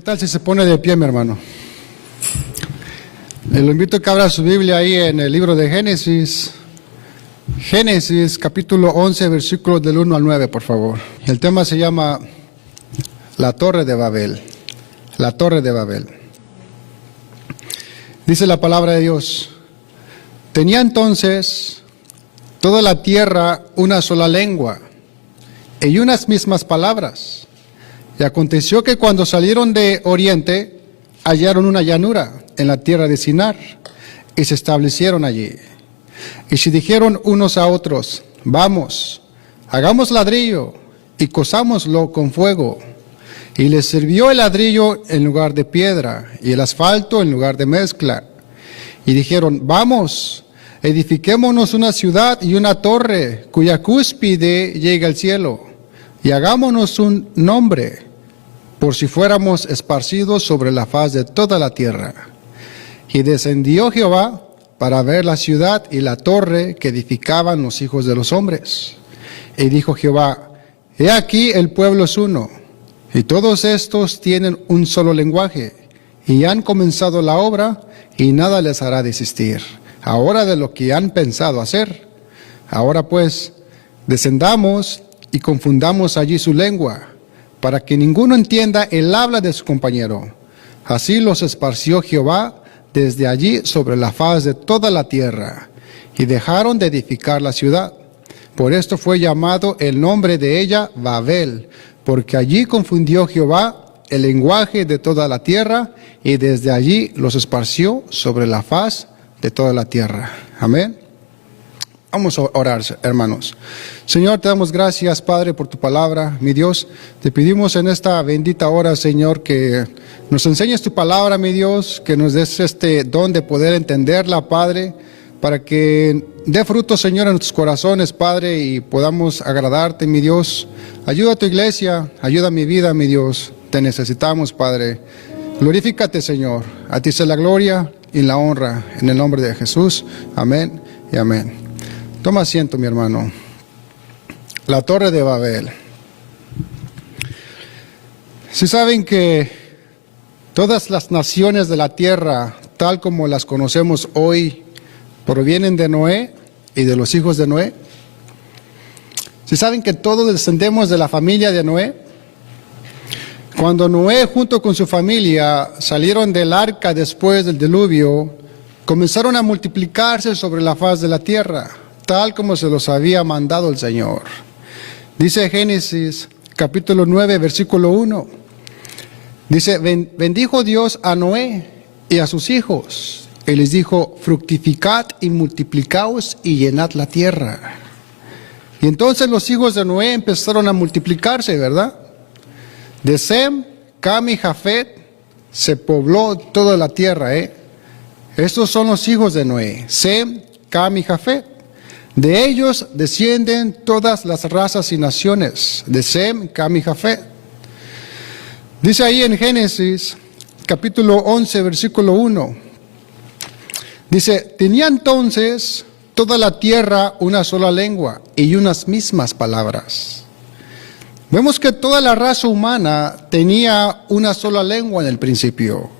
¿Qué tal si se pone de pie, mi hermano? Lo invito a que abra su Biblia ahí en el libro de Génesis. Génesis, capítulo 11, versículos del 1 al 9, por favor. El tema se llama La Torre de Babel. La Torre de Babel. Dice la palabra de Dios: tenía entonces toda la tierra una sola lengua y unas mismas palabras. Y aconteció que cuando salieron de oriente, hallaron una llanura en la tierra de Sinar, y se establecieron allí. Y se dijeron unos a otros: vamos, hagamos ladrillo, y cosámoslo con fuego. Y les sirvió el ladrillo en lugar de piedra, y el asfalto en lugar de mezcla. Y dijeron: vamos, edifiquémonos una ciudad y una torre, cuya cúspide llegue al cielo, y hagámonos un nombre, por si fuéramos esparcidos sobre la faz de toda la tierra. Y descendió Jehová para ver la ciudad y la torre que edificaban los hijos de los hombres. Y dijo Jehová: he aquí el pueblo es uno, y todos estos tienen un solo lenguaje, y han comenzado la obra, y nada les hará desistir ahora de lo que han pensado hacer. Ahora pues, descendamos y confundamos allí su lengua, para que ninguno entienda el habla de su compañero. Así los esparció Jehová desde allí sobre la faz de toda la tierra, y dejaron de edificar la ciudad. Por esto fue llamado el nombre de ella Babel, porque allí confundió Jehová el lenguaje de toda la tierra, y desde allí los esparció sobre la faz de toda la tierra. Amén. Vamos a orar, hermanos. Señor, te damos gracias, Padre, por tu palabra. Mi Dios, te pedimos en esta bendita hora, Señor, que nos enseñes tu palabra, mi Dios, que nos des este don de poder entenderla, Padre, para que dé fruto, Señor, en nuestros corazones, Padre, y podamos agradarte, mi Dios. Ayuda a tu iglesia, ayuda a mi vida, mi Dios. Te necesitamos, Padre. Glorifícate, Señor. A ti sea la gloria y la honra, en el nombre de Jesús. Amén y amén. Toma asiento, mi hermano. La Torre de Babel. Si saben que todas las naciones de la tierra, tal como las conocemos hoy, provienen de Noé y de los hijos de Noé. Si saben que todos descendemos de la familia de Noé. Cuando Noé junto con su familia salieron del arca después del diluvio, comenzaron a multiplicarse sobre la faz de la tierra, tal como se los había mandado el Señor. Dice Génesis capítulo 9, versículo 1. Dice: bendijo Dios a Noé y a sus hijos, y les dijo: fructificad y multiplicaos y llenad la tierra. Y entonces los hijos de Noé empezaron a multiplicarse, ¿verdad? De Sem, Cam y Jafet se pobló toda la tierra, Estos son los hijos de Noé: Sem, Cam y Jafet. De ellos descienden todas las razas y naciones, de Sem, Cam y Jafet. Dice ahí en Génesis, capítulo 11, versículo 1. Dice: tenía entonces toda la tierra una sola lengua y unas mismas palabras. Vemos que toda la raza humana tenía una sola lengua en el principio.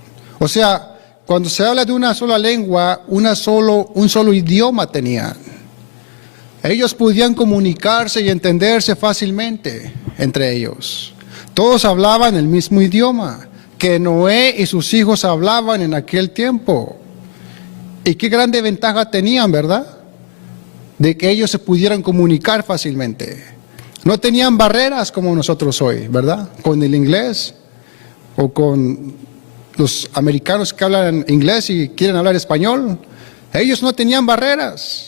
O sea, cuando se habla de una sola lengua, un solo idioma tenían. Ellos podían comunicarse y entenderse fácilmente entre ellos. Todos hablaban el mismo idioma que Noé y sus hijos hablaban en aquel tiempo. Y qué grande ventaja tenían, ¿verdad? De que ellos se pudieran comunicar fácilmente. No tenían barreras como nosotros hoy, ¿verdad? Con el inglés o con los americanos que hablan inglés y quieren hablar español. Ellos no tenían barreras.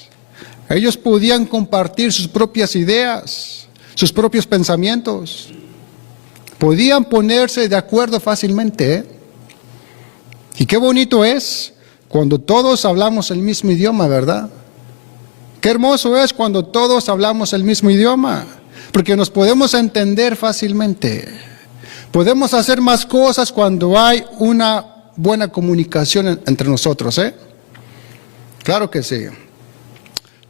Ellos podían compartir sus propias ideas, sus propios pensamientos. Podían ponerse de acuerdo fácilmente. Y qué bonito es cuando todos hablamos el mismo idioma, ¿verdad? Qué hermoso es cuando todos hablamos el mismo idioma, porque nos podemos entender fácilmente. Podemos hacer más cosas cuando hay una buena comunicación entre nosotros, Claro que sí.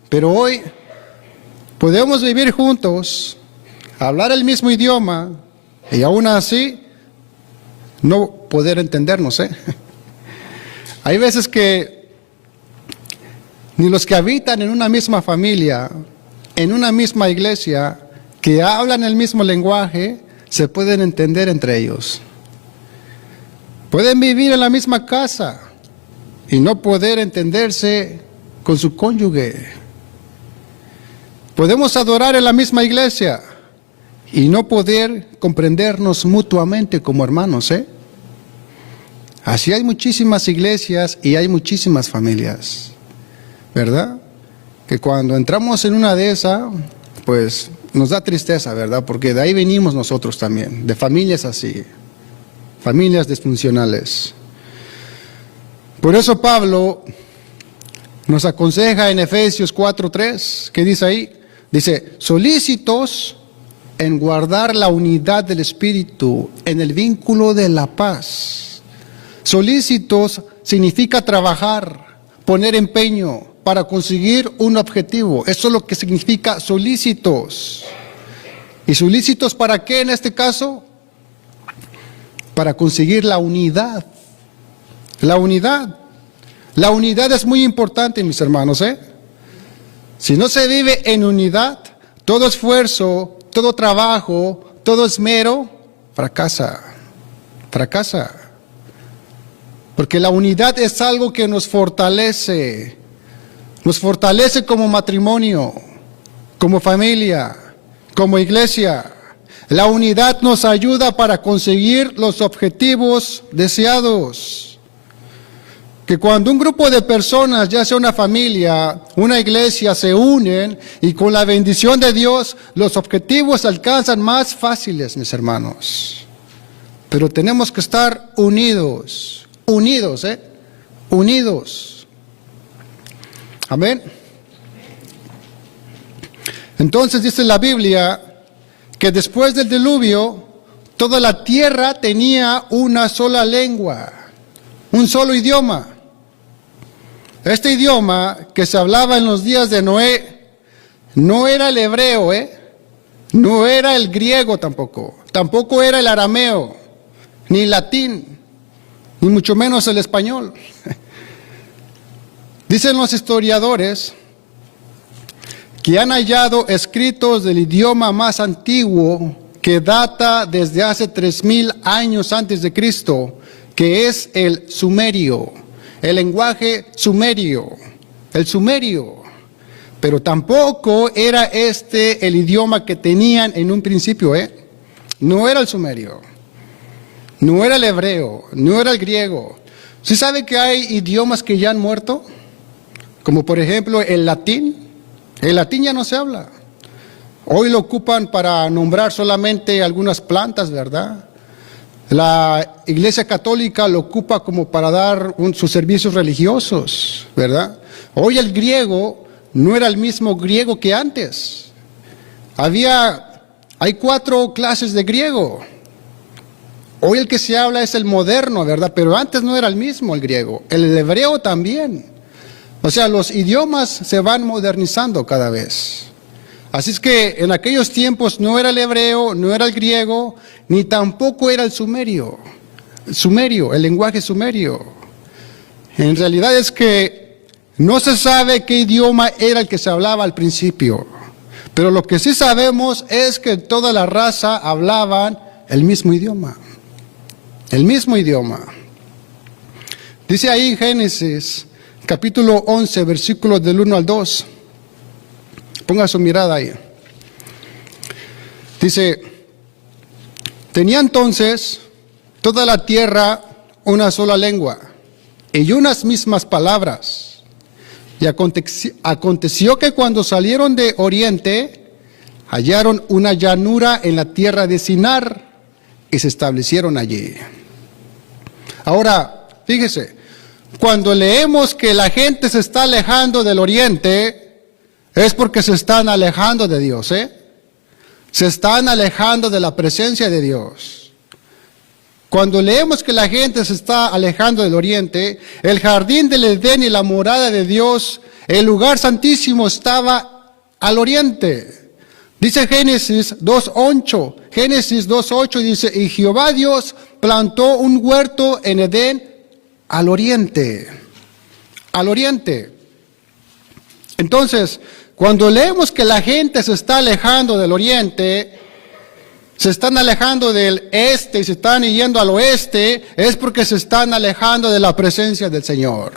Pero hoy podemos vivir juntos, hablar el mismo idioma, y aún así no poder entendernos, ¿eh? Hay veces que ni los que habitan en una misma familia, en una misma iglesia, que hablan el mismo lenguaje, se pueden entender entre ellos. Pueden vivir en la misma casa y no poder entenderse con su cónyuge. Podemos adorar en la misma iglesia y no poder comprendernos mutuamente como hermanos, ¿eh? Así hay muchísimas iglesias y hay muchísimas familias, ¿verdad? Que cuando entramos en una de esas, pues nos da tristeza, ¿verdad? Porque de ahí venimos nosotros también, de familias así, familias disfuncionales. Por eso Pablo nos aconseja en Efesios 4:3, ¿qué dice ahí? Dice, solícitos en guardar la unidad del Espíritu en el vínculo de la paz. Solícitos significa trabajar, poner empeño para conseguir un objetivo. Eso es lo que significa solícitos. ¿Y solícitos para qué en este caso? Para conseguir la unidad. La unidad. La unidad es muy importante, mis hermanos, ¿eh? Si no se vive en unidad, todo esfuerzo, todo trabajo, todo esmero, fracasa. Fracasa. Porque la unidad es algo que nos fortalece como matrimonio, como familia, como iglesia. La unidad nos ayuda para conseguir los objetivos deseados. Que cuando un grupo de personas, ya sea una familia, una iglesia, se unen y con la bendición de Dios, los objetivos se alcanzan más fáciles, mis hermanos. Pero tenemos que estar unidos, unidos. Amén. Entonces dice la Biblia que después del diluvio, toda la tierra tenía una sola lengua, un solo idioma. Este idioma que se hablaba en los días de Noé no era el hebreo, no era el griego tampoco era el arameo, ni el latín, ni mucho menos el español. Dicen los historiadores que han hallado escritos del idioma más antiguo que data desde hace 3000 años antes de Cristo, que es el sumerio. El lenguaje sumerio, el sumerio, pero tampoco era este el idioma que tenían en un principio, no era el sumerio, no era el hebreo, no era el griego. ¿Sí sabe que hay idiomas que ya han muerto? Como por ejemplo el latín ya no se habla. Hoy lo ocupan para nombrar solamente algunas plantas, ¿verdad? La Iglesia Católica lo ocupa como para dar sus servicios religiosos, ¿verdad? Hoy el griego no era el mismo griego que antes. Hay 4 clases de griego. Hoy el que se habla es el moderno, ¿verdad? Pero antes no era el mismo el griego. El hebreo también. O sea, los idiomas se van modernizando cada vez. Así es que en aquellos tiempos no era el hebreo, no era el griego, ni tampoco era el sumerio, el lenguaje sumerio. En realidad es que no se sabe qué idioma era el que se hablaba al principio, pero lo que sí sabemos es que toda la raza hablaban el mismo idioma, Dice ahí en Génesis, capítulo 11, versículos del 1 al 2. Ponga su mirada ahí. Dice, tenía entonces toda la tierra una sola lengua y unas mismas palabras. Y aconteció que cuando salieron de oriente, hallaron una llanura en la tierra de Sinar y se establecieron allí. Ahora, fíjese, cuando leemos que la gente se está alejando del oriente, es porque se están alejando de Dios, Se están alejando de la presencia de Dios. Cuando leemos que la gente se está alejando del oriente, el jardín del Edén y la morada de Dios, el lugar santísimo estaba al oriente. Dice Génesis 2:8. Génesis 2:8 dice, y Jehová Dios plantó un huerto en Edén al oriente. Al oriente. Entonces, cuando leemos que la gente se está alejando del oriente, se están alejando del este y se están yendo al oeste, es porque se están alejando de la presencia del Señor,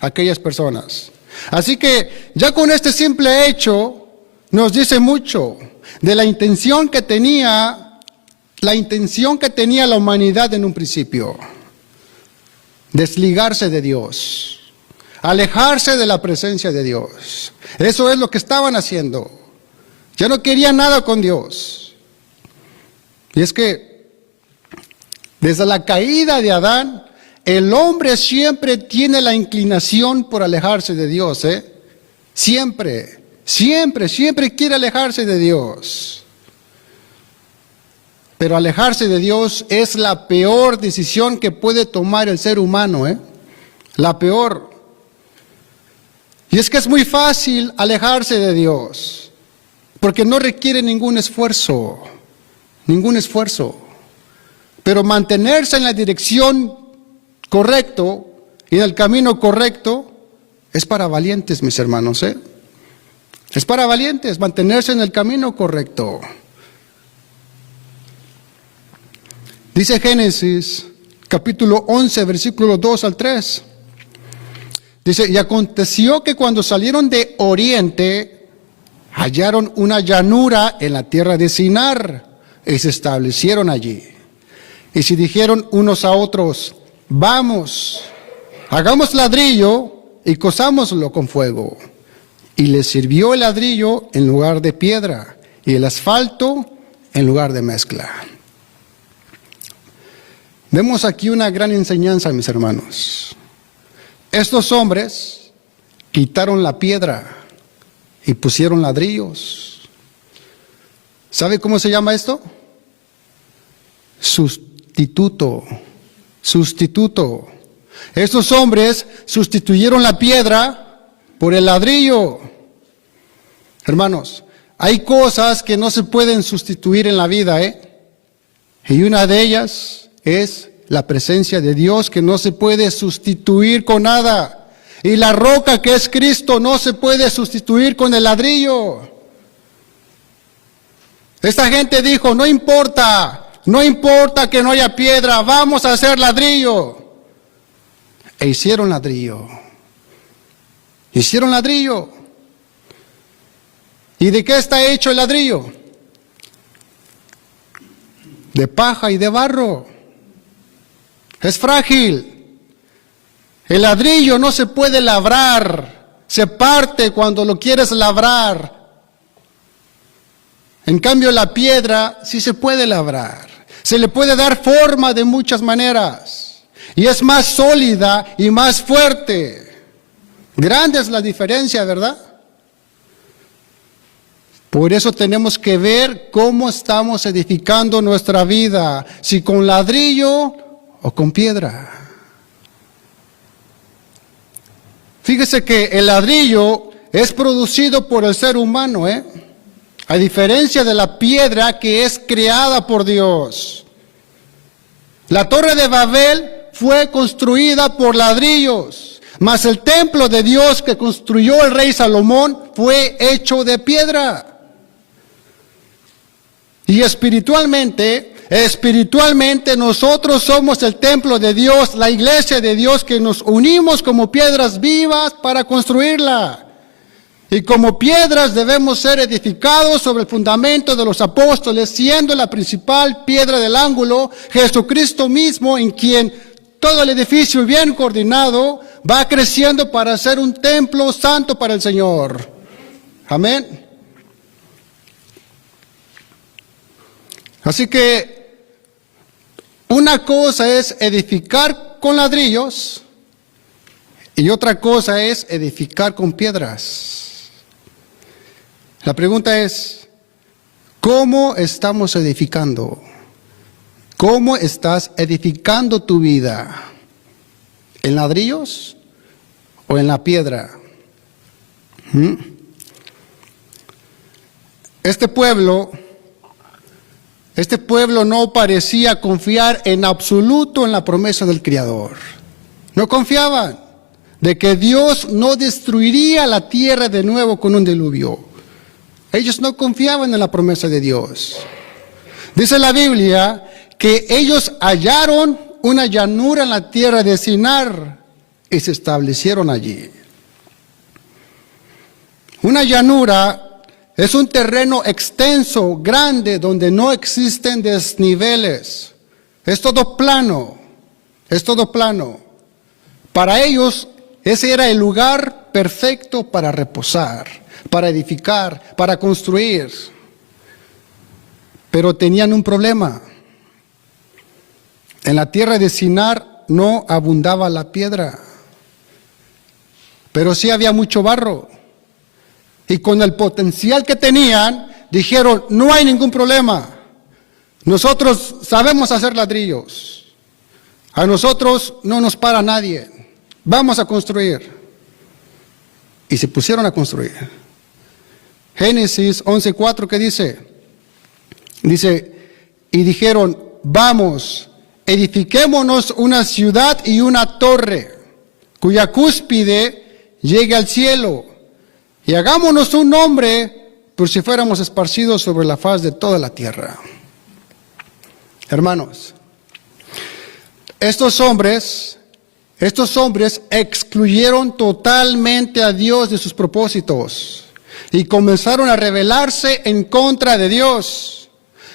aquellas personas. Así que ya con este simple hecho nos dice mucho de la intención que tenía la humanidad en un principio. Desligarse de Dios, alejarse de la presencia de Dios. Eso es lo que estaban haciendo. Ya no querían nada con Dios. Y es que desde la caída de Adán, el hombre siempre tiene la inclinación por alejarse de Dios, Siempre quiere alejarse de Dios. Pero alejarse de Dios es la peor decisión que puede tomar el ser humano, La peor. Y es que es muy fácil alejarse de Dios, porque no requiere ningún esfuerzo. Pero mantenerse en la dirección correcta y en el camino correcto es para valientes, mis hermanos, Es para valientes mantenerse en el camino correcto. Dice Génesis, capítulo 11, versículos 2 al 3. Dice, y aconteció que cuando salieron de oriente, hallaron una llanura en la tierra de Sinar, y se establecieron allí. Y se dijeron unos a otros, vamos, hagamos ladrillo y cozámoslo con fuego. Y les sirvió el ladrillo en lugar de piedra, y el asfalto en lugar de mezcla. Vemos aquí una gran enseñanza, mis hermanos. Estos hombres quitaron la piedra y pusieron ladrillos. ¿Sabe cómo se llama esto? Sustituto. Estos hombres sustituyeron la piedra por el ladrillo. Hermanos, hay cosas que no se pueden sustituir en la vida, Y una de ellas es la presencia de Dios, que no se puede sustituir con nada. Y la roca, que es Cristo, no se puede sustituir con el ladrillo. Esta gente dijo, no importa que no haya piedra, vamos a hacer ladrillo. E hicieron ladrillo. ¿Y de qué está hecho el ladrillo? De paja y de barro. Es frágil. El ladrillo no se puede labrar, se parte cuando lo quieres labrar. En cambio, la piedra sí se puede labrar. Se le puede dar forma de muchas maneras. Y es más sólida y más fuerte. Grande es la diferencia, ¿verdad? Por eso tenemos que ver cómo estamos edificando nuestra vida. Si con ladrillo o con piedra. Fíjese que el ladrillo es producido por el ser humano, a diferencia de la piedra que es creada por Dios. La torre de Babel fue construida por ladrillos, mas el templo de Dios que construyó el rey Salomón fue hecho de piedra. Y espiritualmente nosotros somos el templo de Dios, la iglesia de Dios, que nos unimos como piedras vivas para construirla. Y como piedras debemos ser edificados sobre el fundamento de los apóstoles, siendo la principal piedra del ángulo Jesucristo mismo, en quien todo el edificio bien coordinado va creciendo para ser un templo santo para el Señor. Amén. Así que una cosa es edificar con ladrillos y otra cosa es edificar con piedras. La pregunta es, ¿cómo estamos edificando? ¿Cómo estás edificando tu vida? ¿En ladrillos o en la piedra? Este pueblo no parecía confiar en absoluto en la promesa del Creador. No confiaban de que Dios no destruiría la tierra de nuevo con un diluvio. Ellos no confiaban en la promesa de Dios. Dice la Biblia que ellos hallaron una llanura en la tierra de Sinar y se establecieron allí. Una llanura es un terreno extenso, grande, donde no existen desniveles. Es todo plano, es todo plano. Para ellos, ese era el lugar perfecto para reposar, para edificar, para construir. Pero tenían un problema. En la tierra de Sinar no abundaba la piedra, pero sí había mucho barro. Y con el potencial que tenían, dijeron, no hay ningún problema. Nosotros sabemos hacer ladrillos. A nosotros no nos para nadie. Vamos a construir. Y se pusieron a construir. Génesis 11:4, ¿qué dice? Dice, y dijeron, vamos, edifiquémonos una ciudad y una torre, cuya cúspide llegue al cielo. Y hagámonos un nombre por si fuéramos esparcidos sobre la faz de toda la tierra. Hermanos, estos hombres excluyeron totalmente a Dios de sus propósitos y comenzaron a rebelarse en contra de Dios.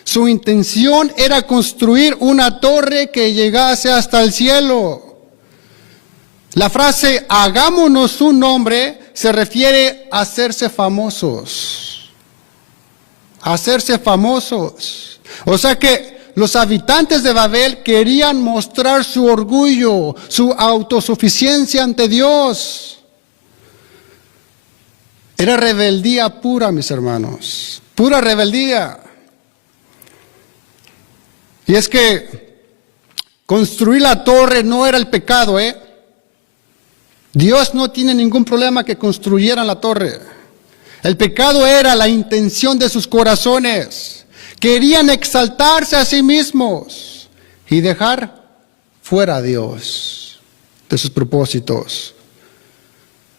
Su intención era construir una torre que llegase hasta el cielo. La frase, hagámonos un nombre, se refiere a hacerse famosos. Hacerse famosos. O sea que los habitantes de Babel querían mostrar su orgullo, su autosuficiencia ante Dios. Era rebeldía pura, mis hermanos. Pura rebeldía. Y es que construir la torre no era el pecado, Dios no tiene ningún problema que construyeran la torre. El pecado era la intención de sus corazones. Querían exaltarse a sí mismos y dejar fuera a Dios de sus propósitos.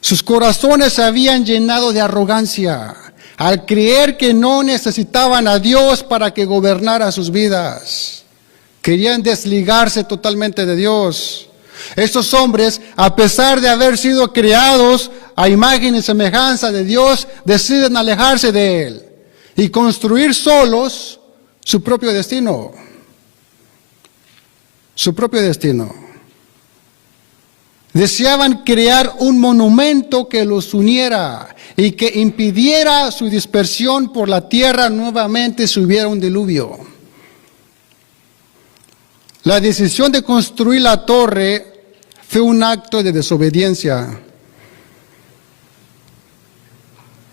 Sus corazones se habían llenado de arrogancia al creer que no necesitaban a Dios para que gobernara sus vidas. Querían desligarse totalmente de Dios. Estos hombres, a pesar de haber sido creados a imagen y semejanza de Dios, deciden alejarse de Él y construir solos su propio destino. Su propio destino. Deseaban crear un monumento que los uniera y que impidiera su dispersión por la tierra nuevamente si hubiera un diluvio. La decisión de construir la torre fue un acto de desobediencia.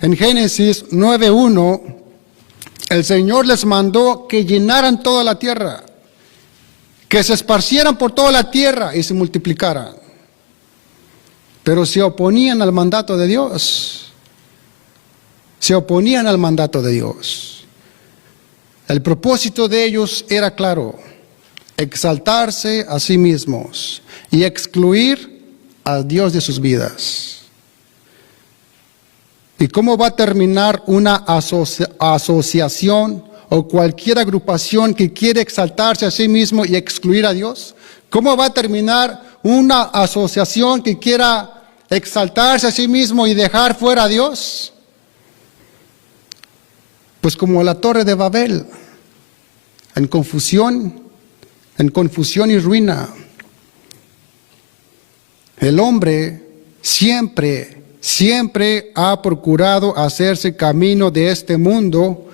En Génesis 9:1, el Señor les mandó que llenaran toda la tierra, que se esparcieran por toda la tierra y se multiplicaran. Pero se oponían al mandato de Dios. Se oponían al mandato de Dios. El propósito de ellos era claro: exaltarse a sí mismos y excluir a Dios de sus vidas. ¿Y cómo va a terminar una asociación o cualquier agrupación que quiere exaltarse a sí mismo y excluir a Dios? ¿Cómo va a terminar una asociación que quiera exaltarse a sí mismo y dejar fuera a Dios? Pues como la Torre de Babel, en confusión y ruina. El hombre siempre ha procurado hacerse camino de este mundo,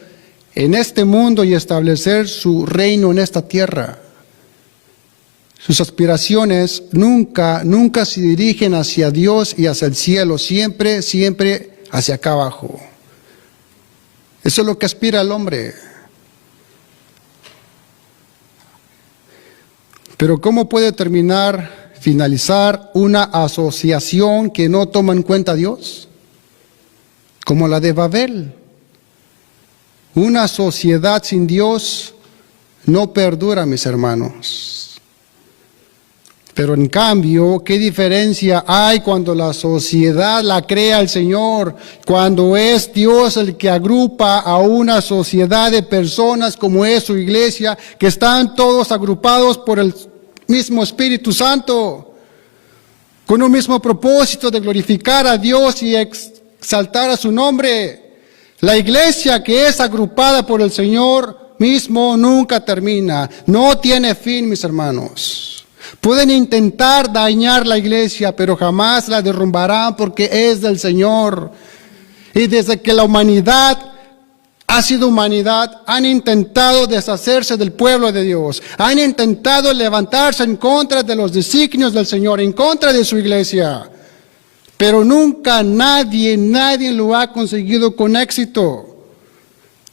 en este mundo, y establecer su reino en esta tierra. Sus aspiraciones nunca se dirigen hacia Dios y hacia el cielo, siempre hacia acá abajo. Eso es lo que aspira el hombre. Pero ¿cómo puede finalizar una asociación que no toma en cuenta a Dios? Como la de Babel. Una sociedad sin Dios no perdura, mis hermanos. Pero en cambio, ¿qué diferencia hay cuando la sociedad la crea el Señor? Cuando es Dios el que agrupa a una sociedad de personas como es su iglesia, que están todos agrupados por el mismo Espíritu Santo, con un mismo propósito de glorificar a Dios y exaltar a su nombre. La iglesia que es agrupada por el Señor mismo nunca termina, no tiene fin, mis hermanos. Pueden intentar dañar la iglesia, pero jamás la derrumbarán porque es del Señor. Y desde que la humanidad ha sido humanidad, han intentado deshacerse del pueblo de Dios. Han intentado levantarse en contra de los designios del Señor, en contra de su iglesia. Pero nunca nadie lo ha conseguido con éxito.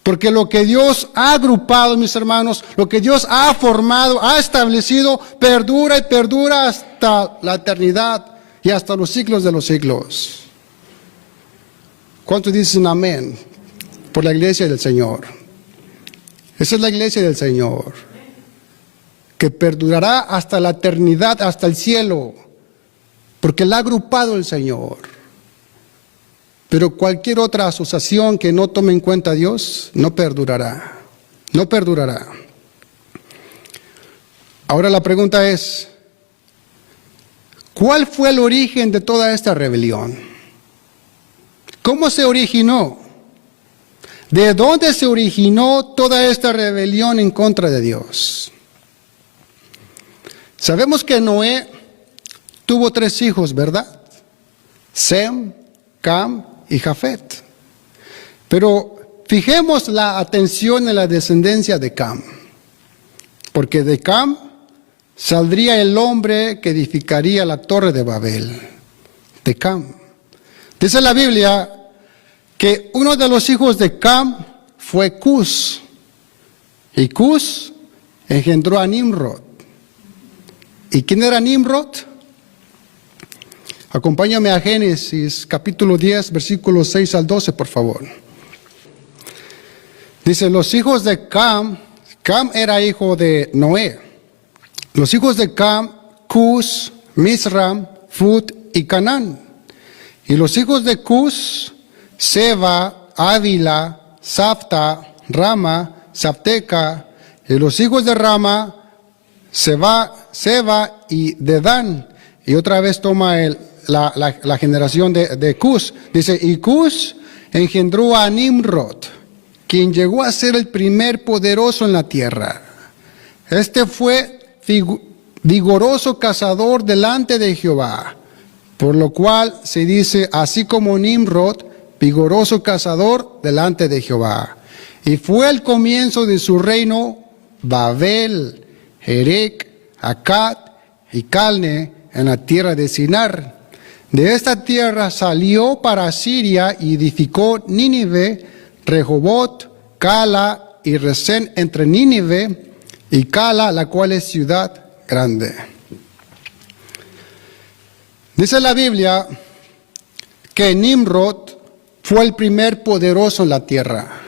Porque lo que Dios ha agrupado, mis hermanos, lo que Dios ha formado, ha establecido, perdura y perdura hasta la eternidad y hasta los siglos de los siglos. ¿Cuántos dicen amén por la iglesia del Señor? Esa es la iglesia del Señor, que perdurará hasta la eternidad, hasta el cielo, porque la ha agrupado el Señor. Pero cualquier otra asociación que no tome en cuenta a Dios, no perdurará. No perdurará. Ahora la pregunta es, ¿cuál fue el origen de toda esta rebelión? ¿Cómo se originó? ¿De dónde se originó toda esta rebelión en contra de Dios? Sabemos que Noé tuvo 3 hijos, ¿verdad? Sem, Cam y Jafet. Pero fijemos la atención en la descendencia de Cam, porque de Cam saldría el hombre que edificaría la torre de Babel. De Cam. Dice la Biblia que uno de los hijos de Cam fue Cus, y Cus engendró a Nimrod. ¿Y quién era Nimrod? Acompáñame a Génesis capítulo 10, versículos 6 al 12, por favor. Dice, los hijos de Cam, Cam era hijo de Noé. Los hijos de Cam, Cus, Misram, Fut y Canaán. Y los hijos de Cus, Seba, Ávila, Safta, Rama, Sapteca. Y los hijos de Rama, Seba y Dedán. Y otra vez toma la generación de Cus. Dice, y Cus engendró a Nimrod, quien llegó a ser el primer poderoso en la tierra. Este fue vigoroso cazador delante de Jehová, por lo cual se dice, así como Nimrod, vigoroso cazador delante de Jehová. Y fue el comienzo de su reino Babel, Erec, Akkad y Calne en la tierra de Sinar. De esta tierra salió para Siria y edificó Nínive, Rehobot, Cala y Resén entre Nínive y Cala, la cual es ciudad grande. Dice la Biblia que Nimrod fue el primer poderoso en la tierra,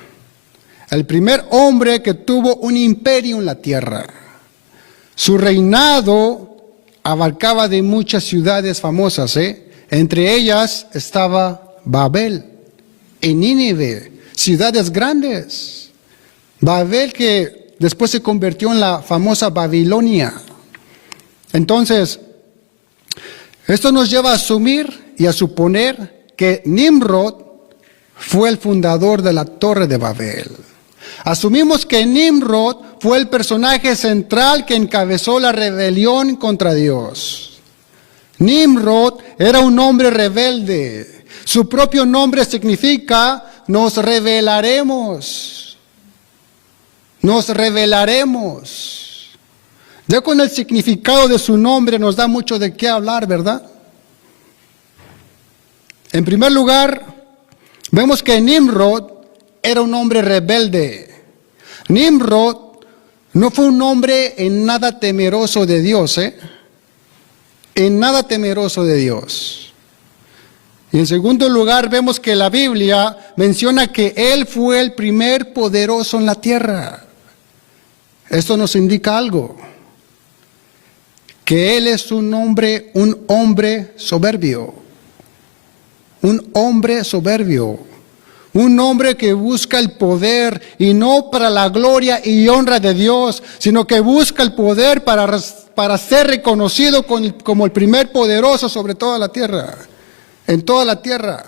el primer hombre que tuvo un imperio en la tierra. Su reinado abarcaba de muchas ciudades famosas, Entre ellas estaba Babel y Nínive, ciudades grandes. Babel que después se convirtió en la famosa Babilonia. Entonces, esto nos lleva a asumir y a suponer que Nimrod fue el fundador de la Torre de Babel. Asumimos que Nimrod fue el personaje central que encabezó la rebelión contra Dios. Nimrod era un hombre rebelde. Su propio nombre significa nos rebelaremos. Nos rebelaremos. Ya con el significado de su nombre nos da mucho de qué hablar, ¿verdad? En primer lugar, vemos que Nimrod era un hombre rebelde. Nimrod no fue un hombre en nada temeroso de Dios, En nada temeroso de Dios. Y en segundo lugar, vemos que la Biblia menciona que Él fue el primer poderoso en la tierra. Esto nos indica algo, que Él es un hombre soberbio, un hombre soberbio, un hombre que busca el poder y no para la gloria y honra de Dios, sino que busca el poder para ser reconocido como el primer poderoso sobre toda la tierra. En toda la tierra.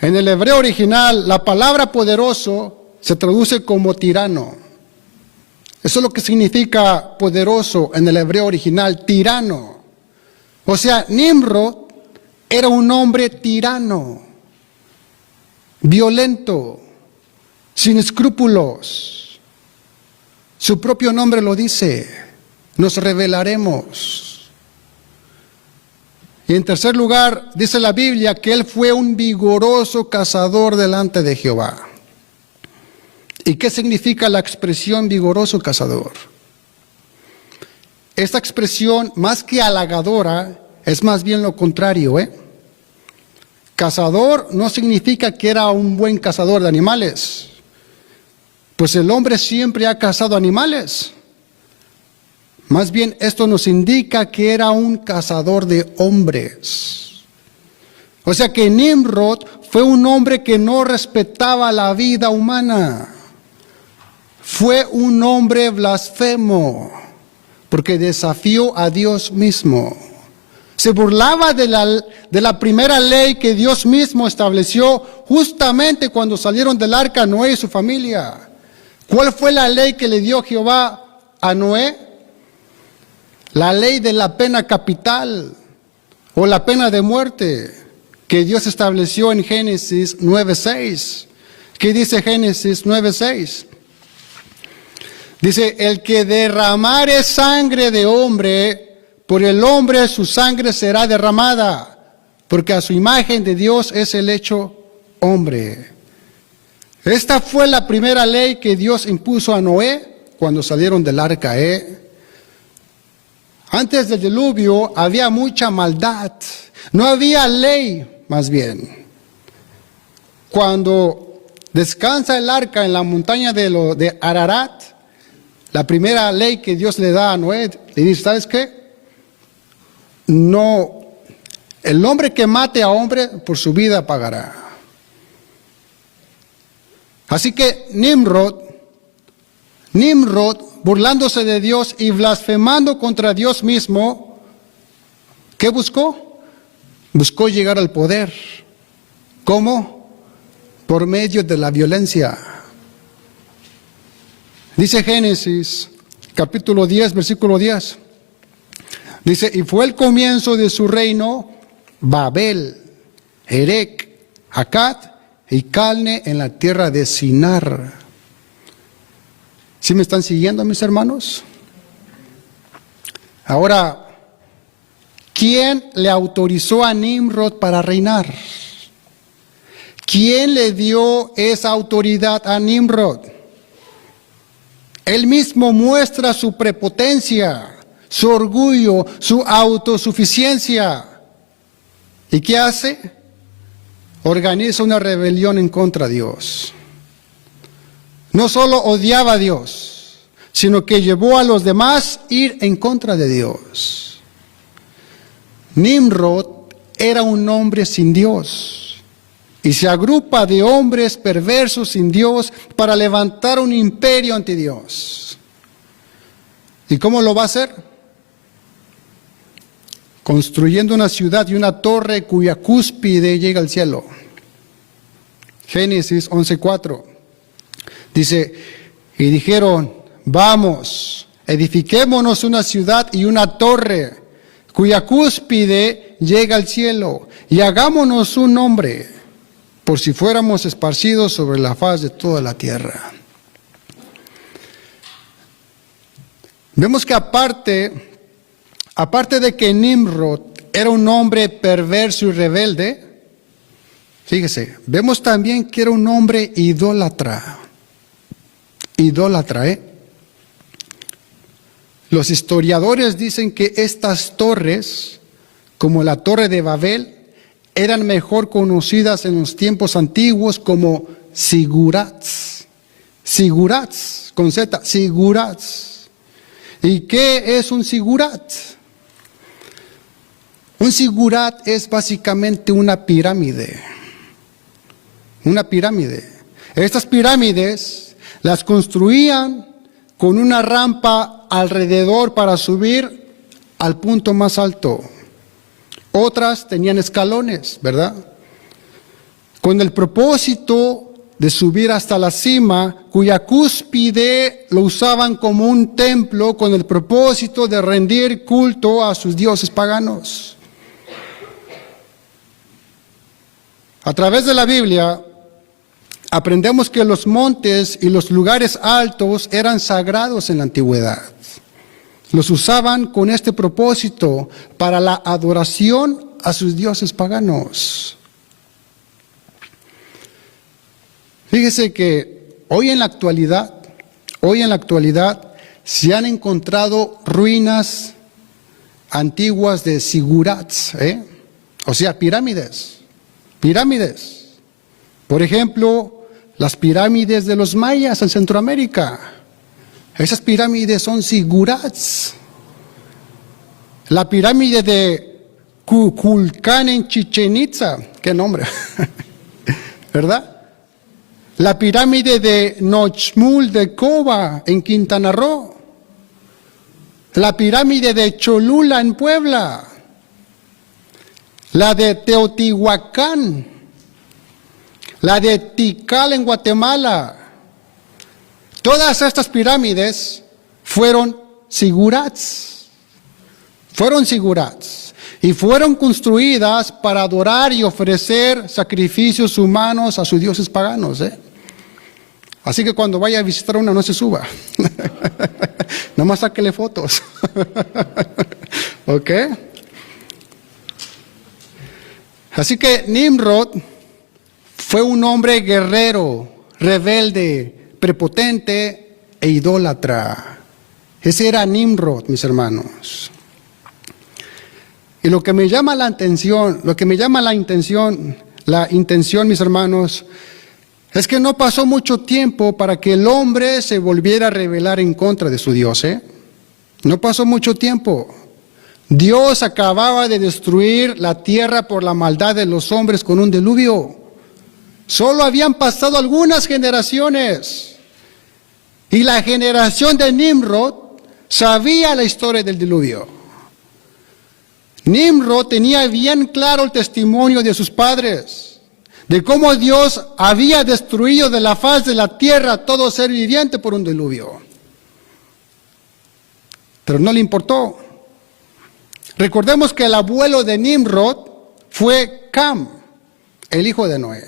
En el hebreo original, la palabra poderoso se traduce como tirano. Eso es lo que significa poderoso en el hebreo original, tirano. O sea, Nimrod era un hombre tirano, violento, sin escrúpulos. Su propio nombre lo dice, nos revelaremos. Y en tercer lugar, dice la Biblia que él fue un vigoroso cazador delante de Jehová. ¿Y qué significa la expresión vigoroso cazador? Esta expresión, más que halagadora, es más bien lo contrario, Cazador no significa que era un buen cazador de animales, pues el hombre siempre ha cazado animales. Más bien esto nos indica que era un cazador de hombres. O sea que Nimrod fue un hombre que no respetaba la vida humana. Fue un hombre blasfemo, porque desafió a Dios mismo. Se burlaba de la primera ley que Dios mismo estableció justamente cuando salieron del arca Noé y su familia. ¿Cuál fue la ley que le dio Jehová a Noé? La ley de la pena capital o la pena de muerte que Dios estableció en Génesis 9:6. ¿Qué dice Génesis 9:6? Dice, el que derramare sangre de hombre, por el hombre su sangre será derramada, porque a su imagen de Dios es el hecho hombre. Esta fue la primera ley que Dios impuso a Noé cuando salieron del arca, Antes del diluvio había mucha maldad, no había ley, más bien. Cuando descansa el arca en la montaña de Ararat, la primera ley que Dios le da a Noé, le dice, ¿sabes qué? No, el hombre que mate a hombre por su vida pagará. Así que Nimrod, burlándose de Dios y blasfemando contra Dios mismo, ¿qué buscó? Buscó llegar al poder. ¿Cómo? Por medio de la violencia. Dice Génesis, capítulo 10, versículo 10. Dice, y fue el comienzo de su reino Babel, Erec, Akkad y Calne en la tierra de Sinar. ¿Sí me están siguiendo, mis hermanos? Ahora, ¿quién le autorizó a Nimrod para reinar? ¿Quién le dio esa autoridad a Nimrod? Él mismo muestra su prepotencia, su orgullo, su autosuficiencia. ¿Y qué hace? Organiza una rebelión en contra de Dios. No solo odiaba a Dios, sino que llevó a los demás a ir en contra de Dios. Nimrod era un hombre sin Dios y se agrupa de hombres perversos sin Dios para levantar un imperio ante Dios. ¿Y cómo lo va a hacer? Construyendo una ciudad y una torre cuya cúspide llega al cielo. Génesis 11:4. Dice, y dijeron, vamos, edifiquémonos una ciudad y una torre, cuya cúspide llega al cielo, y hagámonos un nombre, por si fuéramos esparcidos sobre la faz de toda la tierra. Vemos que aparte de que Nimrod era un hombre perverso y rebelde, fíjese, vemos también que era un hombre idólatra. Los historiadores dicen que estas torres como la Torre de Babel, eran mejor conocidas en los tiempos antiguos como sigurats. Sigurats, con Z, sigurats. ¿Y qué es un sigurat? Un sigurat es básicamente una pirámide. Una pirámide. Estas pirámides las construían con una rampa alrededor para subir al punto más alto. Otras tenían escalones, ¿verdad? Con el propósito de subir hasta la cima, cuya cúspide lo usaban como un templo con el propósito de rendir culto a sus dioses paganos. A través de la Biblia, aprendemos que los montes y los lugares altos eran sagrados en la antigüedad. Los usaban con este propósito para la adoración a sus dioses paganos. Fíjese que hoy en la actualidad se han encontrado ruinas antiguas de sigurats, o sea, pirámides. Por ejemplo, las pirámides de los mayas en Centroamérica. Esas pirámides son sigurats. La pirámide de Kukulcán en Chichén Itzá, qué nombre, ¿verdad? La pirámide de Nochmul de Coba en Quintana Roo. La pirámide de Cholula en Puebla. La de Teotihuacán. La de Tikal en Guatemala. Todas estas pirámides fueron sigurats. Y fueron construidas para adorar y ofrecer sacrificios humanos a sus dioses paganos. Así que cuando vaya a visitar una, no se suba. Nomás sáquele fotos. ¿Ok? Así que Nimrod fue un hombre guerrero, rebelde, prepotente e idólatra. Ese era Nimrod, mis hermanos. Y lo que me llama la intención, mis hermanos, es que no pasó mucho tiempo para que el hombre se volviera a rebelar en contra de su Dios, No pasó mucho tiempo. Dios acababa de destruir la tierra por la maldad de los hombres con un diluvio. Solo habían pasado algunas generaciones. Y la generación de Nimrod sabía la historia del diluvio. Nimrod tenía bien claro el testimonio de sus padres, de cómo Dios había destruido de la faz de la tierra todo ser viviente por un diluvio. Pero no le importó. Recordemos que el abuelo de Nimrod fue Cam, el hijo de Noé.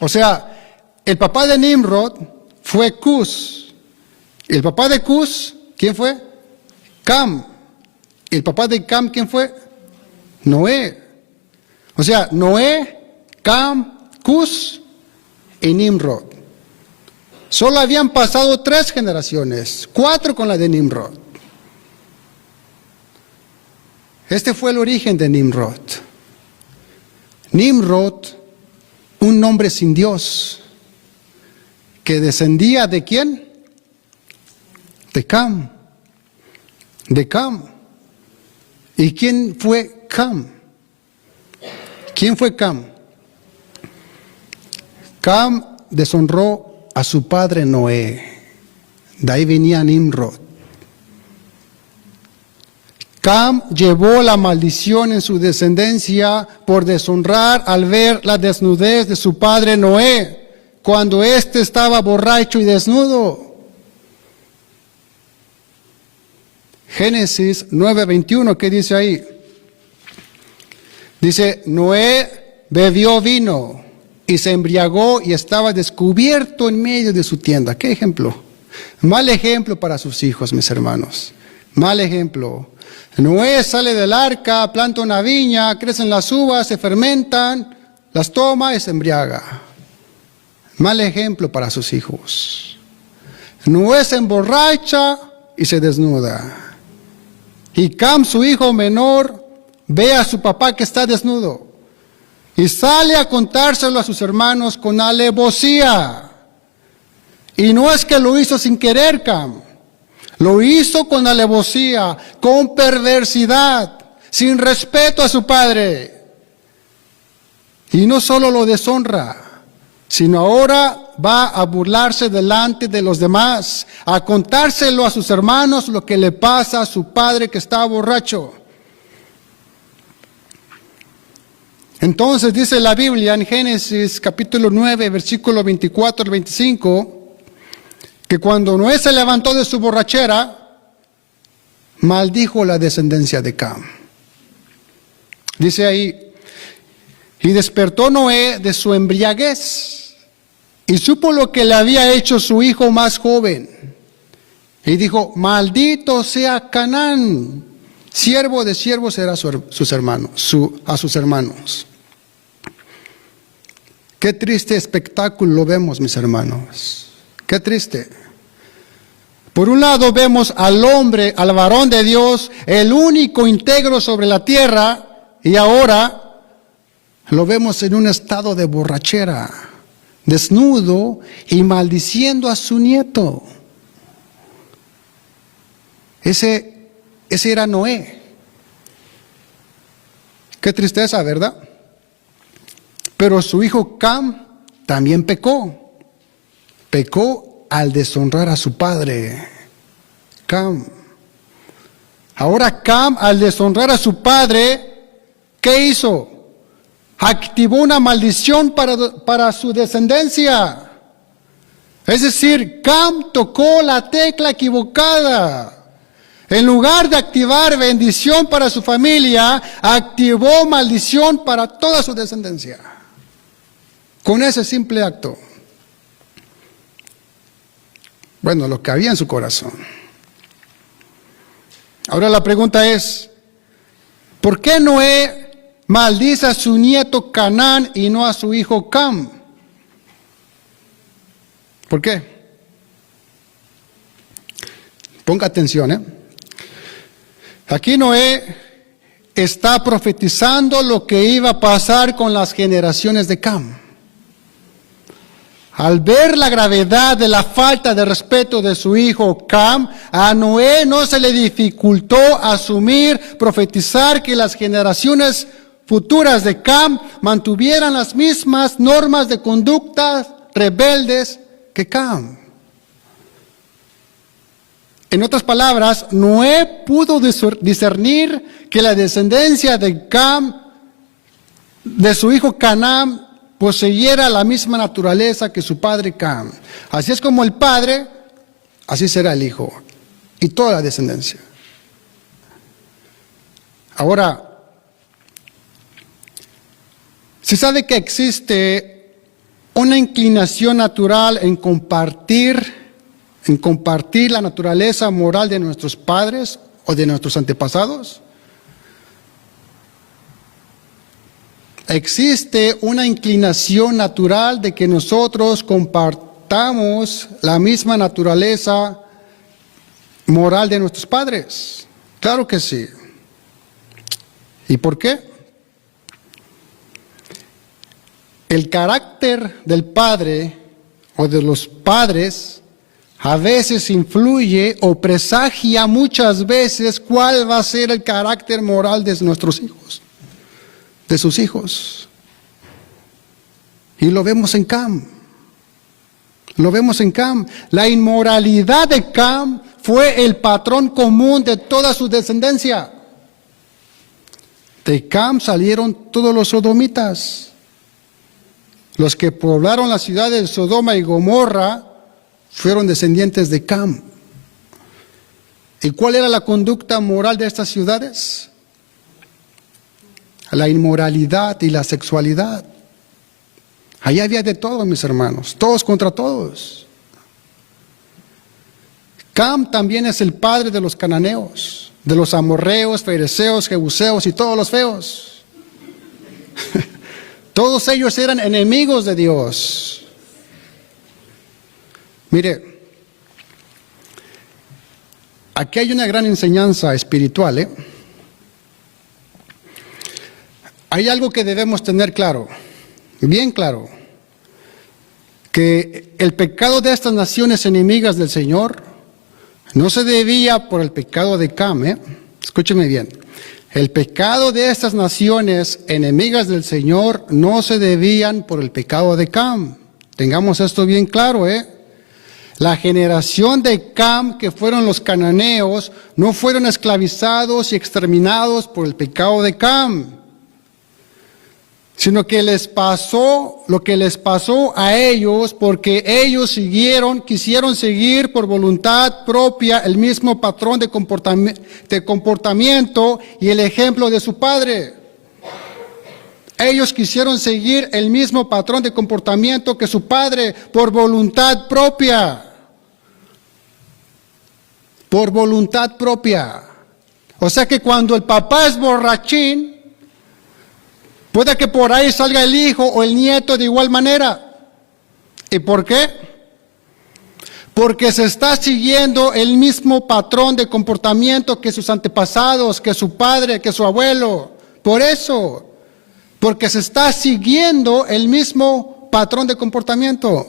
O sea, el papá de Nimrod fue Cus. El papá de Cus, ¿quién fue? Cam. El papá de Cam, ¿quién fue? Noé. O sea, Noé, Cam, Cus y Nimrod. Solo habían pasado 3 generaciones, 4 con la de Nimrod. Este fue el origen de Nimrod. Nimrod, un hombre sin Dios, que descendía ¿de quién? De Cam. De Cam. ¿Y quién fue Cam? ¿Quién fue Cam? Cam deshonró a su padre Noé. De ahí venía Nimrod. Cam llevó la maldición en su descendencia por deshonrar al ver la desnudez de su padre Noé, cuando éste estaba borracho y desnudo. Génesis 9:21, ¿qué dice ahí? Dice, Noé bebió vino y se embriagó y estaba descubierto en medio de su tienda. ¿Qué ejemplo? Mal ejemplo para sus hijos, mis hermanos. Mal ejemplo. Noé sale del arca, planta una viña, crecen las uvas, se fermentan, las toma y se embriaga. Mal ejemplo para sus hijos. Noé se emborracha y se desnuda. Y Cam, su hijo menor, ve a su papá que está desnudo y sale a contárselo a sus hermanos con alevosía. Y no es que lo hizo sin querer, Cam. Lo hizo con alevosía, con perversidad, sin respeto a su padre. Y no solo lo deshonra, sino ahora va a burlarse delante de los demás, a contárselo a sus hermanos lo que le pasa a su padre que está borracho. Entonces dice la Biblia en Génesis capítulo 9, versículo 24 al 25, que cuando Noé se levantó de su borrachera, maldijo la descendencia de Cam. Dice ahí, y despertó Noé de su embriaguez, y supo lo que le había hecho su hijo más joven. Y dijo, maldito sea Canaán, siervo de siervos será a sus hermanos. Qué triste espectáculo vemos, mis hermanos. Qué triste. Por un lado vemos al hombre, al varón de Dios, el único íntegro sobre la tierra, y ahora lo vemos en un estado de borrachera, desnudo y maldiciendo a su nieto. Ese era Noé. Qué tristeza, ¿verdad? Pero su hijo Cam también pecó. Pecó al deshonrar a su padre. Cam. Ahora Cam, al deshonrar a su padre, ¿qué hizo? Activó una maldición para su descendencia. Es decir, Cam tocó la tecla equivocada. En lugar de activar bendición para su familia, activó maldición para toda su descendencia. Con ese simple acto. Bueno, lo que había en su corazón. Ahora la pregunta es, ¿por qué Noé maldice a su nieto Canaán y no a su hijo Cam? ¿Por qué? Ponga atención, Aquí Noé está profetizando lo que iba a pasar con las generaciones de Cam. Al ver la gravedad de la falta de respeto de su hijo Cam, a Noé no se le dificultó asumir, profetizar que las generaciones futuras de Cam mantuvieran las mismas normas de conducta rebeldes que Cam. En otras palabras, Noé pudo discernir que la descendencia de Cam, de su hijo Canaán, poseyera la misma naturaleza que su padre Cam. Así es como el padre, así será el hijo y toda la descendencia. Ahora, se sabe que existe una inclinación natural en compartir la naturaleza moral de nuestros padres o de nuestros antepasados. Existe una inclinación natural de que nosotros compartamos la misma naturaleza moral de nuestros padres. Claro que sí. ¿Y por qué? El carácter del padre o de los padres a veces influye o presagia muchas veces cuál va a ser el carácter moral de nuestros hijos, de sus hijos. Y lo vemos en Cam. Lo vemos en Cam. La inmoralidad de Cam fue el patrón común de toda su descendencia. De Cam salieron todos los sodomitas. Los que poblaron la ciudad de Sodoma y Gomorra fueron descendientes de Cam. ¿Y cuál era la conducta moral de estas ciudades? La inmoralidad y la sexualidad. Allí había de todo, mis hermanos, todos contra todos. Cam también es el padre de los cananeos, de los amorreos, fereceos, jebuseos y todos los feos. Todos ellos eran enemigos de Dios. Mire, aquí hay una gran enseñanza espiritual, hay algo que debemos tener claro, bien claro, que el pecado de estas naciones enemigas del Señor no se debía por el pecado de Cam, Escúcheme bien. El pecado de estas naciones enemigas del Señor no se debían por el pecado de Cam. Tengamos esto bien claro, La generación de Cam, que fueron los cananeos, no fueron esclavizados y exterminados por el pecado de Cam, sino que les pasó lo que les pasó a ellos porque ellos quisieron seguir por voluntad propia el mismo patrón de comportamiento y el ejemplo de su padre. Ellos quisieron seguir el mismo patrón de comportamiento que su padre por voluntad propia. Por voluntad propia. O sea que cuando el papá es borrachín, puede que por ahí salga el hijo o el nieto de igual manera. ¿Y por qué? Porque se está siguiendo el mismo patrón de comportamiento que sus antepasados, que su padre, que su abuelo. Por eso, porque se está siguiendo el mismo patrón de comportamiento.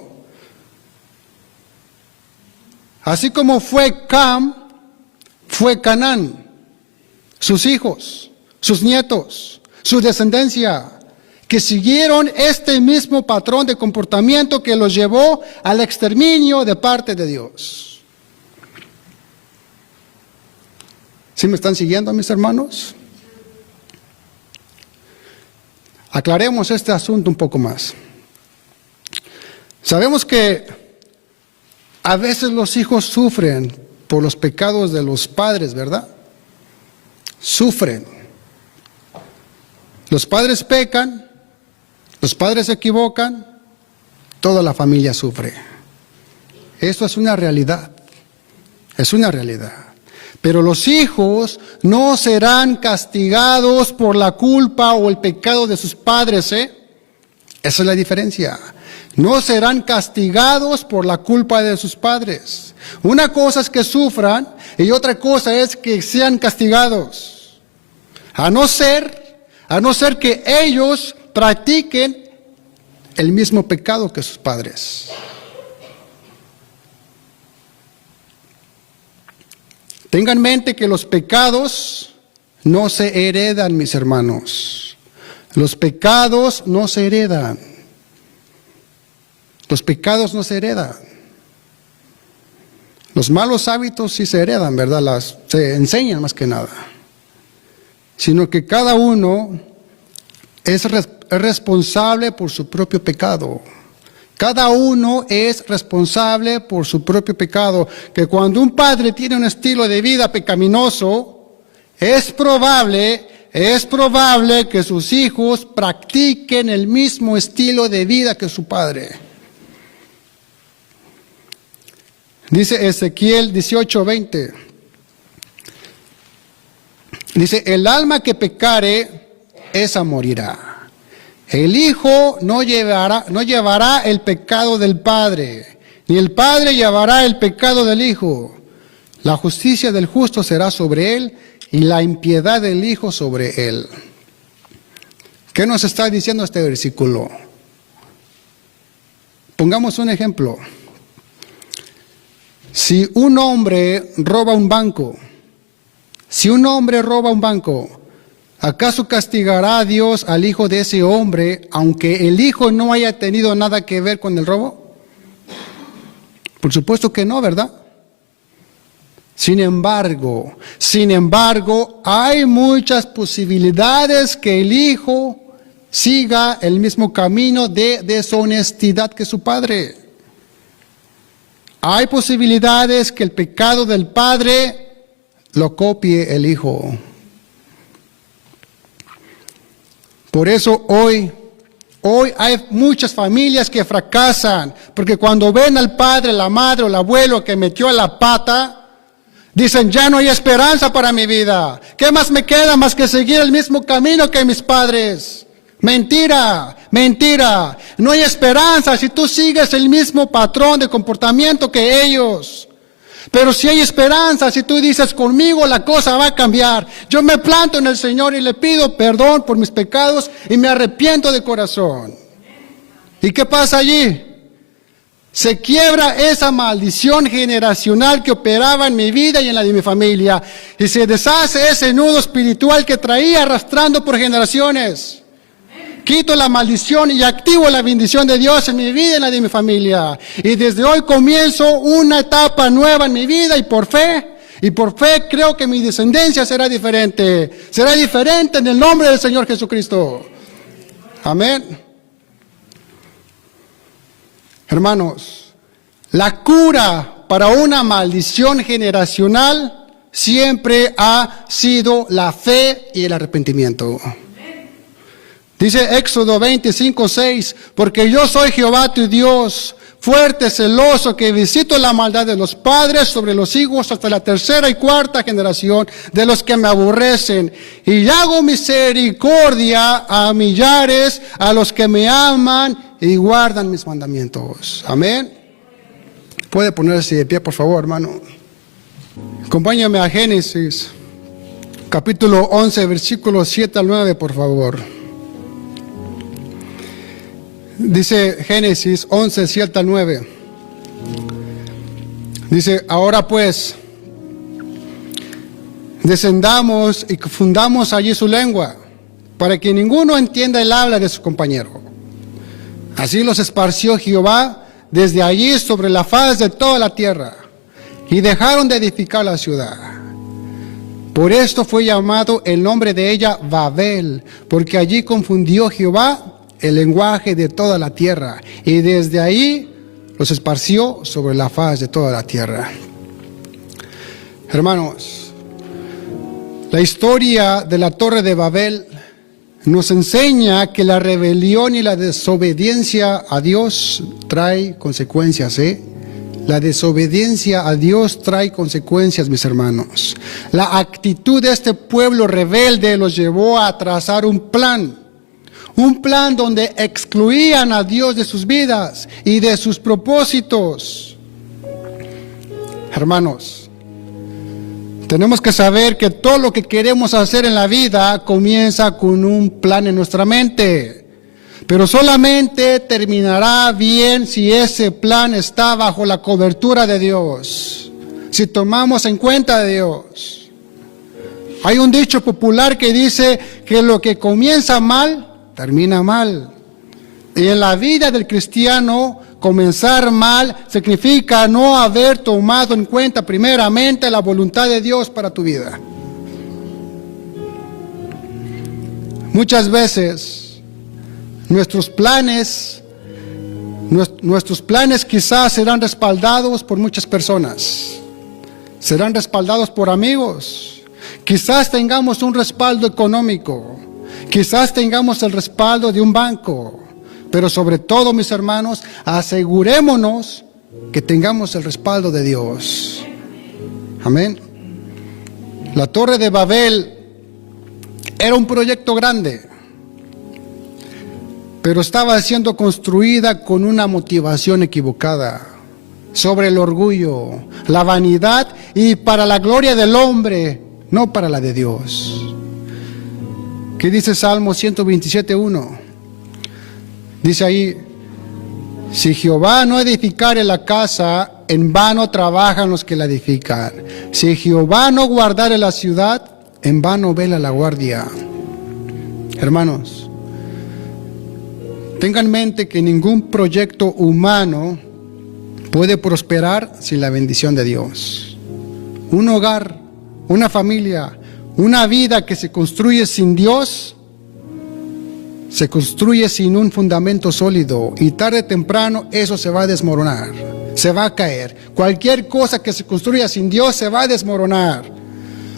Así como fue Cam, fue Canaán, sus hijos, sus nietos, su descendencia, que siguieron este mismo patrón de comportamiento que los llevó al exterminio de parte de Dios. ¿Sí me están siguiendo, mis hermanos? Aclaremos este asunto un poco más. Sabemos que a veces los hijos sufren por los pecados de los padres, ¿verdad? Sufren. Los padres pecan, los padres se equivocan, toda la familia sufre. Esto es una realidad, es una realidad. Pero los hijos no serán castigados por la culpa o el pecado de sus padres, Esa es la diferencia. No serán castigados por la culpa de sus padres. Una cosa es que sufran y otra cosa es que sean castigados. A no ser que ellos practiquen el mismo pecado que sus padres. Tengan en mente que los pecados no se heredan, mis hermanos. Los pecados no se heredan. Los pecados no se heredan. Los malos hábitos sí se heredan, ¿verdad? Se enseñan más que nada. Sino que cada uno es responsable por su propio pecado. Cada uno es responsable por su propio pecado. Que cuando un padre tiene un estilo de vida pecaminoso, es probable que sus hijos practiquen el mismo estilo de vida que su padre. Dice Ezequiel 18:20. Dice, el alma que pecare, esa morirá. El hijo no llevará el pecado del padre, ni el padre llevará el pecado del hijo. La justicia del justo será sobre él, y la impiedad del hijo sobre él. ¿Qué nos está diciendo este versículo? Pongamos un ejemplo. Si un hombre roba un banco, ¿acaso castigará a Dios al hijo de ese hombre, aunque el hijo no haya tenido nada que ver con el robo? Por supuesto que no, ¿verdad? Sin embargo, hay muchas posibilidades que el hijo siga el mismo camino de deshonestidad que su padre. Hay posibilidades que el pecado del padre lo copie el hijo. Por eso hoy hay muchas familias que fracasan, porque cuando ven al padre, la madre o el abuelo que metió la pata, dicen, ya no hay esperanza para mi vida. ¿Qué más me queda más que seguir el mismo camino que mis padres? Mentira, mentira. No hay esperanza si tú sigues el mismo patrón de comportamiento que ellos. Pero si hay esperanza, si tú dices conmigo la cosa va a cambiar, yo me planto en el Señor y le pido perdón por mis pecados y me arrepiento de corazón. ¿Y qué pasa allí? Se quiebra esa maldición generacional que operaba en mi vida y en la de mi familia. Y se deshace ese nudo espiritual que traía arrastrando por generaciones. Quito la maldición y activo la bendición de Dios en mi vida y en la de mi familia. Y desde hoy comienzo una etapa nueva en mi vida y por fe creo que mi descendencia será diferente. Será diferente en el nombre del Señor Jesucristo. Amén. Hermanos, la cura para una maldición generacional siempre ha sido la fe y el arrepentimiento. Dice Éxodo 25:6, porque yo soy Jehová tu Dios, fuerte, celoso, que visito la maldad de los padres sobre los hijos hasta la tercera y cuarta generación de los que me aborrecen. Y hago misericordia a millares, a los que me aman y guardan mis mandamientos. Amén. Puede ponerse de pie, por favor, hermano. Acompáñame a Génesis, capítulo 11, versículos 7 al 9, por favor. Dice Génesis 11, 7 al 9. Dice, ahora pues, descendamos y fundamos allí su lengua, para que ninguno entienda el habla de su compañero. Así los esparció Jehová desde allí sobre la faz de toda la tierra, y dejaron de edificar la ciudad. Por esto fue llamado el nombre de ella Babel, porque allí confundió Jehová el lenguaje de toda la tierra, y desde ahí los esparció sobre la faz de toda la tierra. Hermanos, la historia de la Torre de Babel nos enseña que la rebelión y la desobediencia a Dios trae consecuencias, La desobediencia a Dios trae consecuencias, mis hermanos. La actitud de este pueblo rebelde los llevó a trazar un plan donde excluían a Dios de sus vidas y de sus propósitos. Hermanos, tenemos que saber que todo lo que queremos hacer en la vida comienza con un plan en nuestra mente, pero solamente terminará bien si ese plan está bajo la cobertura de Dios, si tomamos en cuenta de Dios. Hay un dicho popular que dice que lo que comienza mal, termina mal. Y en la vida del cristiano, comenzar mal significa no haber tomado en cuenta primeramente la voluntad de Dios para tu vida. Muchas veces nuestros planes quizás serán respaldados por muchas personas, serán respaldados por amigos, quizás tengamos un respaldo económico, quizás tengamos el respaldo de un banco, pero sobre todo, mis hermanos, asegurémonos que tengamos el respaldo de Dios. Amén. La Torre de Babel era un proyecto grande, pero estaba siendo construida con una motivación equivocada, sobre el orgullo, la vanidad y para la gloria del hombre, no para la de Dios. ¿Qué dice Salmo 127:1? Dice ahí, si Jehová no edificare la casa, en vano trabajan los que la edifican. Si Jehová no guardare la ciudad, en vano vela la guardia. Hermanos, tengan en mente que ningún proyecto humano puede prosperar sin la bendición de Dios. Un hogar, una familia, una vida que se construye sin Dios, se construye sin un fundamento sólido, y tarde o temprano eso se va a desmoronar, se va a caer. Cualquier cosa que se construya sin Dios se va a desmoronar.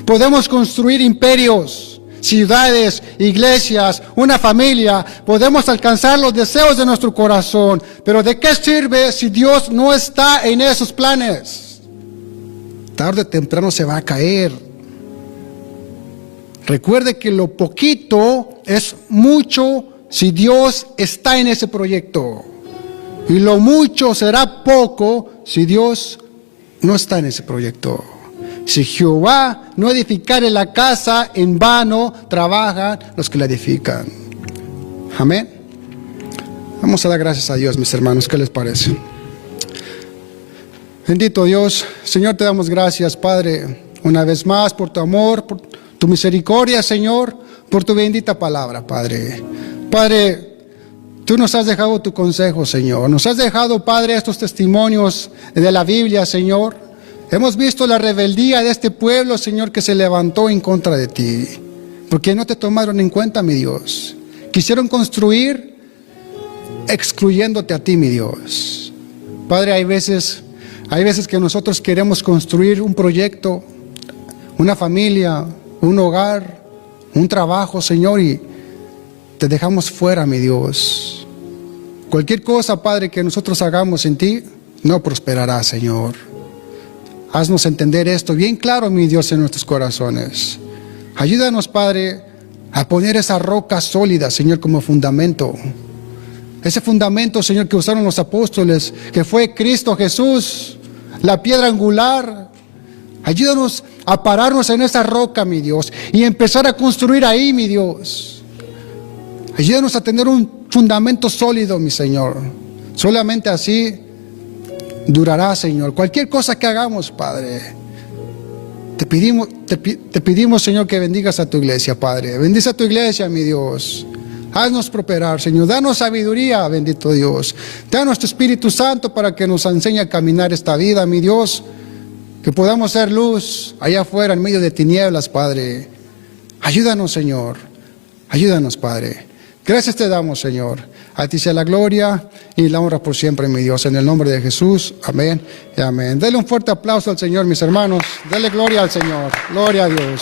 Podemos construir imperios, ciudades, iglesias, una familia, podemos alcanzar los deseos de nuestro corazón, pero ¿de qué sirve si Dios no está en esos planes? Tarde o temprano se va a caer. Recuerde que lo poquito es mucho si Dios está en ese proyecto, y lo mucho será poco si Dios no está en ese proyecto. Si Jehová no edificare la casa, en vano trabajan los que la edifican. Amén. Vamos a dar gracias a Dios, mis hermanos. ¿Qué les parece? Bendito Dios, Señor, te damos gracias, Padre, una vez más por tu amor, por tu misericordia, Señor, por tu bendita palabra, Padre. Padre, tú nos has dejado tu consejo, Señor. Nos has dejado, Padre, estos testimonios de la Biblia, Señor. Hemos visto la rebeldía de este pueblo, Señor, que se levantó en contra de ti, porque no te tomaron en cuenta, mi Dios. Quisieron construir excluyéndote a ti, mi Dios. Padre, hay veces que nosotros queremos construir un proyecto, una familia, un hogar, un trabajo, Señor, y te dejamos fuera, mi Dios. Cualquier cosa, Padre, que nosotros hagamos en ti, no prosperará, Señor. Haznos entender esto bien claro, mi Dios, en nuestros corazones. Ayúdanos, Padre, a poner esa roca sólida, Señor, como fundamento. Ese fundamento, Señor, que usaron los apóstoles, que fue Cristo Jesús, la piedra angular. Ayúdanos a pararnos en esa roca, mi Dios, y empezar a construir ahí, mi Dios. Ayúdanos a tener un fundamento sólido, mi Señor. Solamente así durará, Señor. Cualquier cosa que hagamos, Padre. Te pedimos, Señor, que bendigas a tu iglesia, Padre. Bendice a tu iglesia, mi Dios. Haznos prosperar, Señor. Danos sabiduría, bendito Dios. Danos tu Espíritu Santo para que nos enseñe a caminar esta vida, mi Dios. Que podamos ser luz allá afuera en medio de tinieblas, Padre. Ayúdanos, Señor. Ayúdanos, Padre. Gracias te damos, Señor. A ti sea la gloria y la honra por siempre, mi Dios. En el nombre de Jesús. Amén y amén. Dele un fuerte aplauso al Señor, mis hermanos. Dele gloria al Señor. Gloria a Dios.